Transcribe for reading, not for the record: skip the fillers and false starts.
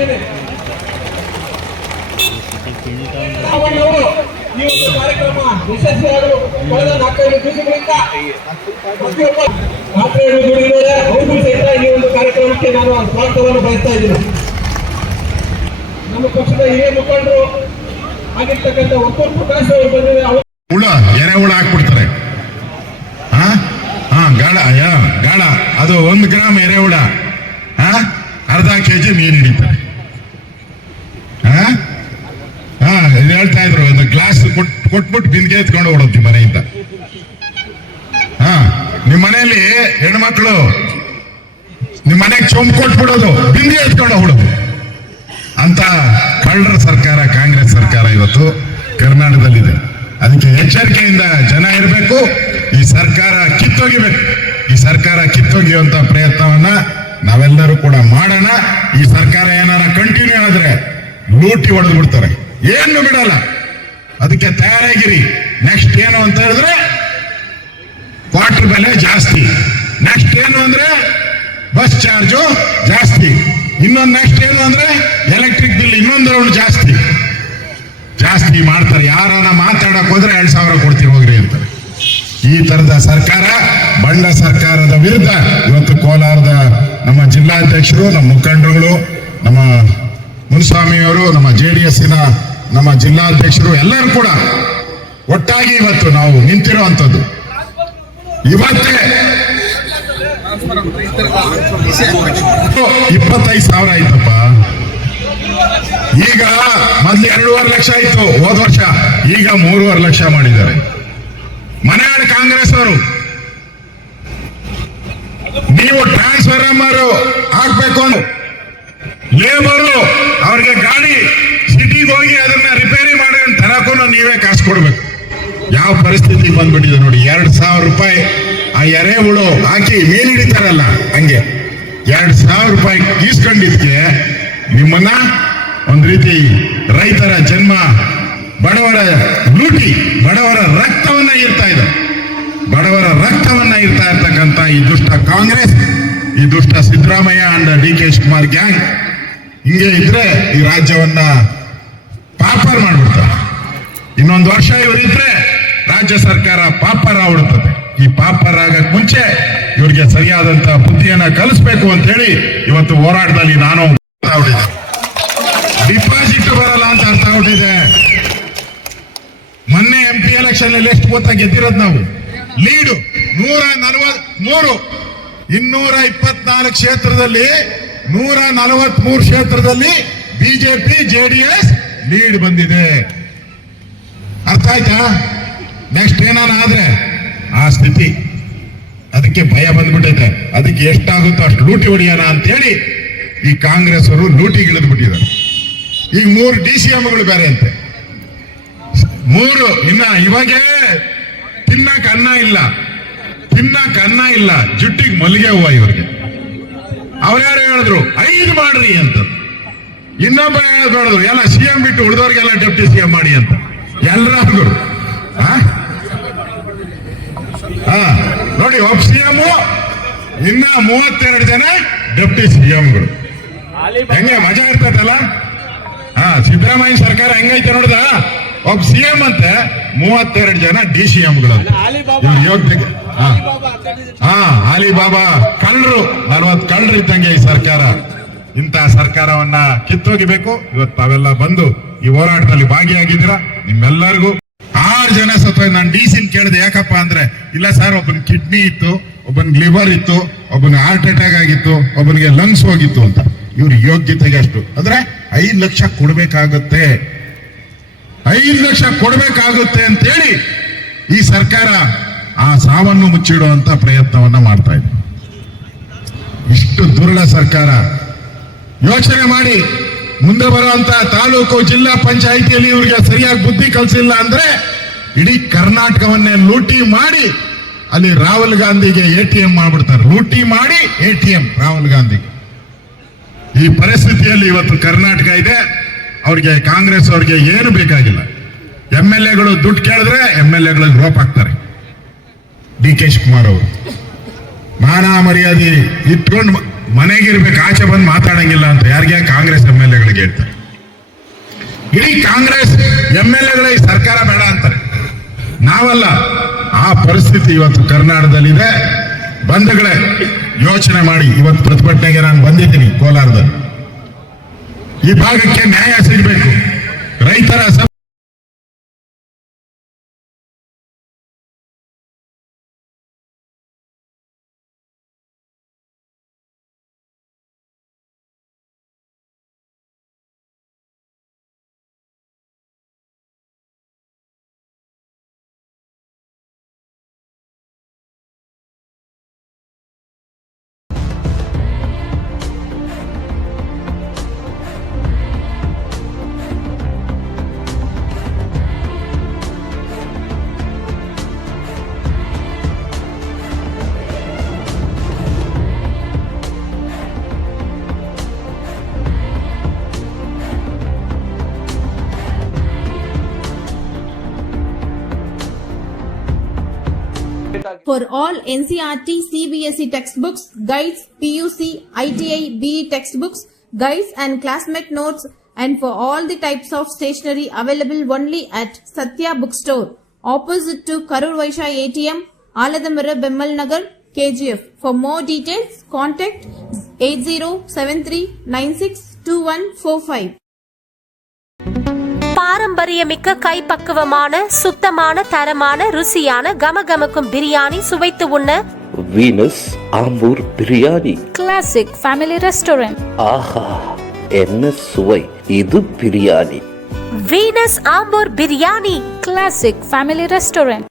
ಈ ಒಂದು ಕಾರ್ಯಕ್ರಮ ಯಶಸ್ವಿಯಾಗಲು ಕಳೆದ 4-5 ದಿವಸಗಳಿಂದ ಪ್ರತಿಯೊಬ್ಬ ಮಾತ್ರೆಯನ್ನು ದುಡಿದರೆ ಅವರು ಸಹಿತ ಈ ಒಂದು ಕಾರ್ಯಕ್ರಮಕ್ಕೆ ನಾನು ಸ್ವಾಗತವನ್ನು ಬಯಸ್ತಾ ಇದ್ದೀನಿ. ನಮ್ಮ ಪಕ್ಷದ ಹಿರಿಯ ಮುಖಂಡರು ಆಗಿರ್ತಕ್ಕಂಥ ಒತ್ತೂರು ಪ್ರಕಾಶ್ ಅವರು ಬಂದಿದೆ. ಎರೆಹುಳ ಹಾಕ್ಬಿಡ್ತಾರೆ. ಗಾಳ ಅದು 1 ಗ್ರಾಮ್ ಎರೆಹುಳ ಅರ್ಧ kg ಮೀನು ಹಿಡಿತಾರೆ. ಹೇಳ್ತಾ ಇದ್ರು, ಒಂದು ಗ್ಲಾಸ್ ಕೊಟ್ಬಿಟ್ಟು ಬಿಂದಿಗೆ ಎತ್ಕೊಂಡು ಹೊಡೋದು ಮನೆಯಿಂದ. ನಿಮ್ ಮನೆಯಲ್ಲಿ ಹೆಣ್ಮಕ್ಳು ನಿಮ್ ಮನೆಗೆ ಚೊಂಬು ಕೊಟ್ಬಿಡೋದು, ಬಿಂದಿಗೆ ಎತ್ಕೊಂಡು ಹೊಡೋದು ಅಂತ ಕಳ್ಳರ ಸರ್ಕಾರ ಕಾಂಗ್ರೆಸ್ ಸರ್ಕಾರ ಇವತ್ತು ಕರ್ನಾಟಕದಲ್ಲಿದೆ. ಅದಕ್ಕೆ ಎಚ್ಚರಿಕೆಯಿಂದ ಜನ ಇರಬೇಕು. ಈ ಸರ್ಕಾರ ಕಿತ್ತೊಗಿಬೇಕು. ಈ ಸರ್ಕಾರ ಕಿತ್ತೊಗೆಯುವಂತ ಪ್ರಯತ್ನವನ್ನ ನಾವೆಲ್ಲರೂ ಕೂಡ ಮಾಡೋಣ. ಈ ಸರ್ಕಾರ ಏನಾರ ಕಂಟಿನ್ಯೂ ಆದ್ರೆ ಲೂಟಿ ಹೊಡೆದು ಬಿಡ್ತಾರೆ, ಏನು ಬಿಡಲ್ಲ. ಅದಕ್ಕೆ ತಯಾರಾಗಿರಿ. ನೆಕ್ಸ್ಟ್ ಏನು ಅಂತ ಹೇಳಿದ್ರೆ ಕ್ವಾರ್ಟರ್ ಬೆಲೆ ಜಾಸ್ತಿ, ನೆಕ್ಸ್ಟ್ ಏನು ಅಂದ್ರೆ ಬಸ್ ಚಾರ್ಜು ಜಾಸ್ತಿ, ಇನ್ನೊಂದು ನೆಕ್ಸ್ಟ್ ಏನು ಅಂದ್ರೆ ಎಲೆಕ್ಟ್ರಿಕ್ ಬಿಲ್ ಇನ್ನೊಂದು ರೌಂಡ್ ಜಾಸ್ತಿ ಮಾಡ್ತಾರೆ. ಯಾರನ್ನ ಮಾತಾಡಕ್ ಹೋದ್ರೆ 2,000 ಕೊಡ್ತೀವಿ ಹೋಗ್ರಿ ಅಂತಾರೆ. ಈ ತರದ ಸರ್ಕಾರ, ಬಂಡ ಸರ್ಕಾರದ ವಿರುದ್ಧ ಇವತ್ತು ಕೋಲಾರದ ನಮ್ಮ ಜಿಲ್ಲಾಧ್ಯಕ್ಷರು, ನಮ್ಮ ಮುಖಂಡರುಗಳು, ನಮ್ಮ ಮುನಿಸ್ವಾಮಿಯವರು, ನಮ್ಮ JDS-ನ ನಮ್ಮ ಜಿಲ್ಲಾಧ್ಯಕ್ಷರು ಎಲ್ಲರೂ ಕೂಡ ಒಟ್ಟಾಗಿ ಇವತ್ತು ನಾವು ನಿಂತಿರುವಂತದ್ದು. ಇವತ್ತೇ 25,000 ಆಯ್ತಪ್ಪ. ಈಗ ಮೊದ್ಲು 2.5 ಲಕ್ಷ ಆಯ್ತು ಹೋದ ವರ್ಷ, ಈಗ 3.5 ಲಕ್ಷ ಮಾಡಿದ್ದಾರೆ. ಮನೆಯಾಳ ಕಾಂಗ್ರೆಸ್ ಅವರು ನೀವು ಟ್ರಾನ್ಸ್ಫಾರ್ಮರ್ ಹಾಕ್ಬೇಕು ಅಂದ್ರೆ ಲೇಬರು ಅವ್ರಿಗೆ ಗಾಡಿ ಸಿಟಿಗೆ ಹೋಗಿ ಅದನ್ನ ರಿಪೇರಿ ಮಾಡಿ ತರಕ್ಕೂ ನೀವೇ ಕಾಸು ಕೊಡ್ಬೇಕು. ಯಾವ ಪರಿಸ್ಥಿತಿ ಬಂದ್ಬಿಟ್ಟಿದೆ ನೋಡಿ. 2,000 ರೂಪಾಯಿ ಆ ಎರೆಹುಳು ಹಾಕಿ ಮೀನು ಹಿಡಿತಾರಲ್ಲ, ಹಂಗೆ 2,000 ರೂಪಾಯಿ ಈಸ್ಕೊಂಡಿದ್ಕೆ ನಿಮ್ಮನ್ನ ಒಂದ್ ರೀತಿ ರೈತರ ಜನ್ಮ, ಬಡವರ ಲೂಟಿ, ಬಡವರ ರಕ್ತವನ್ನ ಇರ್ತಾ ಇರ್ತಕ್ಕಂಥ ಈ ದುಷ್ಟ ಕಾಂಗ್ರೆಸ್, ಈ ದುಷ್ಟ Siddaramaiah and DK Shivakumar gang ಹಿಂಗೆ ಇದ್ರೆ ಈ ರಾಜ್ಯವನ್ನ ಪಾಪರ್ ಮಾಡ್ಬಿಡ್ತಾರೆ. ಇನ್ನೊಂದು ವರ್ಷ ಇವರಿದ್ರೆ ರಾಜ್ಯ ಸರ್ಕಾರ ಪಾಪರ್ ಆಗ್ಬಿಡುತ್ತದೆ. ಈ ಪಾಪರ್ ಆಗಕ್ ಮುಂಚೆ ಇವ್ರಿಗೆ ಸರಿಯಾದಂತ ಬುದ್ಧಿಯನ್ನ ಕಲಿಸ್ಬೇಕು ಅಂತ ಹೇಳಿ ಇವತ್ತು ಹೋರಾಟದಲ್ಲಿ ನಾನು ಡಿಪಾಸಿಟ್ ಬರಲ್ಲ ಅಂತ ಅರ್ಥ ಆಗ್ಬಿಟ್ಟಿದೆ. ಮೊನ್ನೆ MP ಎಲೆಕ್ಷನ್ ಅಲ್ಲಿ ಎಷ್ಟು ಗೊತ್ತಾ ಗೆದ್ದಿರೋದು ನಾವು? ಲೀಡು 143, 224 ಕ್ಷೇತ್ರದಲ್ಲಿ 143 ಕ್ಷೇತ್ರದಲ್ಲಿ BJP JDS ಲೀಡ್ ಬಂದಿದೆ. ಅರ್ಥ ಆಯ್ತಾ? ನೆಕ್ಸ್ಟ್ ಏನಾನ ಆದ್ರೆ ಆ ಸ್ಥಿತಿ, ಅದಕ್ಕೆ ಭಯ ಬಂದ್ಬಿಟ್ಟಿದೆ. ಅದಕ್ಕೆ ಎಷ್ಟಾಗುತ್ತೋ ಅಷ್ಟು ಲೂಟಿ ಹೊಡಿಯೋಣ ಅಂತೇಳಿ ಈ ಕಾಂಗ್ರೆಸ್ ಅವರು ಲೂಟಿಗಿಳಿದು ಬಿಟ್ಟಿದ್ದಾರೆ. ಈಗ 3 DCMಗಳು ಬೇರೆ ಅಂತೆ, 3 ಇನ್ನ ಇವಾಗೇ ತಿನ್ನಕ್ ಅನ್ನ ಇಲ್ಲ, ಜುಟ್ಟಿಗೆ ಮಲ್ಲಿಗೆ ಹೂವ ಇವರಿಗೆ. ಅವ್ರ್ಯಾರು ಹೇಳಿದ್ರು 5 ಮಾಡ್ರಿ ಅಂತ, ಇನ್ನೊಬ್ಬ ಹೇಳ್ಬೇಡ್ದು ಎಲ್ಲ CM ಬಿಟ್ಟು ಉಳಿದವ್ರಿಗೆಲ್ಲ ಡೆಪ್ಟಿ CM ಮಾಡಿ ಅಂತ ಎಲ್ಲರಿಗೂ. ನೋಡಿ, ಒಬ್ಬ CM, ಇನ್ನ 32 ಜನ ಡೆಪ್ಟಿ CMಗಳು. ಹೆಂಗೆ ಮಜಾ ಇರ್ತೈತಲ್ಲ? ಸಿದ್ದರಾಮಯ್ಯ ಸರ್ಕಾರ ಹೆಂಗೈತೆ ನೋಡ್ದ? ಒಬ್ಬ CM ಅಂತೆ, 32 ಜನ DCMಗಳು. ಅಲಿಬಾಬಾ ಕಳ್ಳರು, 40 ಕಳ್ಳರು ಇದ್ದಂಗೆ ಈ ಸರ್ಕಾರ. ಇಂತಹ ಸರ್ಕಾರವನ್ನ ಕಿತ್ತೋಗಿಬೇಕು. ಇವತ್ತು ತಾವೆಲ್ಲ ಬಂದು ಈ ಹೋರಾಟದಲ್ಲಿ ಭಾಗಿಯಾಗಿದ್ದೀರಾ. ನಿಮ್ಮೆಲ್ಲರಿಗೂ 6 ಜನ ಸತ್ತೋಯ್ತು. ನಾನು DC ಕೇಳಿದೆ, ಯಾಕಪ್ಪ ಅಂದ್ರೆ, ಇಲ್ಲ ಸರ್, ಒಬ್ಬನ ಕಿಡ್ನಿ ಇತ್ತು, ಒಬ್ಬನಿಗೆ ಲಿವರ್ ಇತ್ತು, ಒಬ್ಬನಿಗೆ ಹಾರ್ಟ್ ಅಟ್ಯಾಕ್ ಆಗಿತ್ತು, ಒಬ್ಬನಿಗೆ ಲಂಗ್ಸ್ ಹೋಗಿತ್ತು ಅಂತ. ಇವ್ರ ಯೋಗ್ಯತೆಗೆ ಅಷ್ಟು ಅಂದ್ರೆ 5 ಲಕ್ಷ ಕೊಡ್ಬೇಕಾಗುತ್ತೆ, 5 ಲಕ್ಷ ಕೊಡ್ಬೇಕಾಗುತ್ತೆ ಅಂತೇಳಿ ಈ ಸರ್ಕಾರ ಆ ಸಾವನ್ನು ಮುಚ್ಚಿಡುವಂತ ಪ್ರಯತ್ನವನ್ನ ಮಾಡ್ತಾ ಇದೆ. ಇಷ್ಟು ದುರುಳ ಸರ್ಕಾರ. ಯೋಚನೆ ಮಾಡಿ, ಮುಂದೆ ಬರುವಂತ ತಾಲೂಕು ಜಿಲ್ಲಾ ಪಂಚಾಯಿತಿಯಲ್ಲಿ ಇವ್ರಿಗೆ ಸರಿಯಾಗಿ ಬುದ್ಧಿ ಕಲಿಸಿಲ್ಲ ಅಂದ್ರೆ ಇಡೀ ಕರ್ನಾಟಕವನ್ನೇ ಲೂಟಿ ಮಾಡಿ ಅಲ್ಲಿ ರಾಹುಲ್ ಗಾಂಧಿಗೆ ATM ಮಾಡ್ಬಿಡ್ತಾರೆ. ಲೂಟಿ ಮಾಡಿ ATM ರಾಹುಲ್ ಗಾಂಧಿಗೆ. ಈ ಪರಿಸ್ಥಿತಿಯಲ್ಲಿ ಇವತ್ತು ಕರ್ನಾಟಕ ಇದೆ. ಅವ್ರಿಗೆ, ಕಾಂಗ್ರೆಸ್ ಅವ್ರಿಗೆ ಏನು ಬೇಕಾಗಿಲ್ಲ. MLAಗಳು ದುಡ್ಡು ಕೇಳಿದ್ರೆ MLAಗಳಿಗೆ ರೋಪ್ ಹಾಕ್ತಾರೆ. DK ಶಿವಕುಮಾರ್ ಅವರು ಮಾನ ಮರ್ಯಾದೆ ಇಟ್ಕೊಂಡು ಮನೆಗಿರ್ಬೇಕು, ಆಚೆ ಬಂದು ಮಾತಾಡಂಗಿಲ್ಲ ಅಂತ ಯಾರಿಗೆ? ಕಾಂಗ್ರೆಸ್ MLA-ಗಳಿಗೆ ಹೇಳ್ತಾರೆ. ಇಡೀ ಕಾಂಗ್ರೆಸ್ MLA-ಗಳೇ ಈ ಸರ್ಕಾರ ಬೇಡ ಅಂತಾರೆ. ನಾವಲ್ಲ. ಆ ಪರಿಸ್ಥಿತಿ ಇವತ್ತು ಕರ್ನಾಟಕದಲ್ಲಿದೆ. ಬಂಧುಗಳೇ, ಯೋಚನೆ ಮಾಡಿ. ಇವತ್ತು ಪ್ರತಿಭಟನೆಗೆ ನಾನು ಬಂದಿದ್ದೀನಿ ಕೋಲಾರದಲ್ಲಿ. ಈ ಭಾಗಕ್ಕೆ ನ್ಯಾಯ ಸಿಗಬೇಕು. ರೈತರ For all NCERT, CBSE textbooks, guides, PUC, ITI, BE textbooks, guides and classmate notes, and for all the types of stationery available only at Satya Bookstore, opposite to Karur Vaishya ATM, Aladamara, Bemmal Nagar, KGF. For more details, contact 8073962145. பாரம்பரியமிக்க கைப்பக்குவமான சுத்தமான தரமான ருசியான கமகமக்கும் பிரியாணி சுவைத்து உண்ண Venus Ambur biryani classic family restaurant. ஆஹா, என்ன சுவை! இது biryani. Venus Ambur biryani classic family restaurant.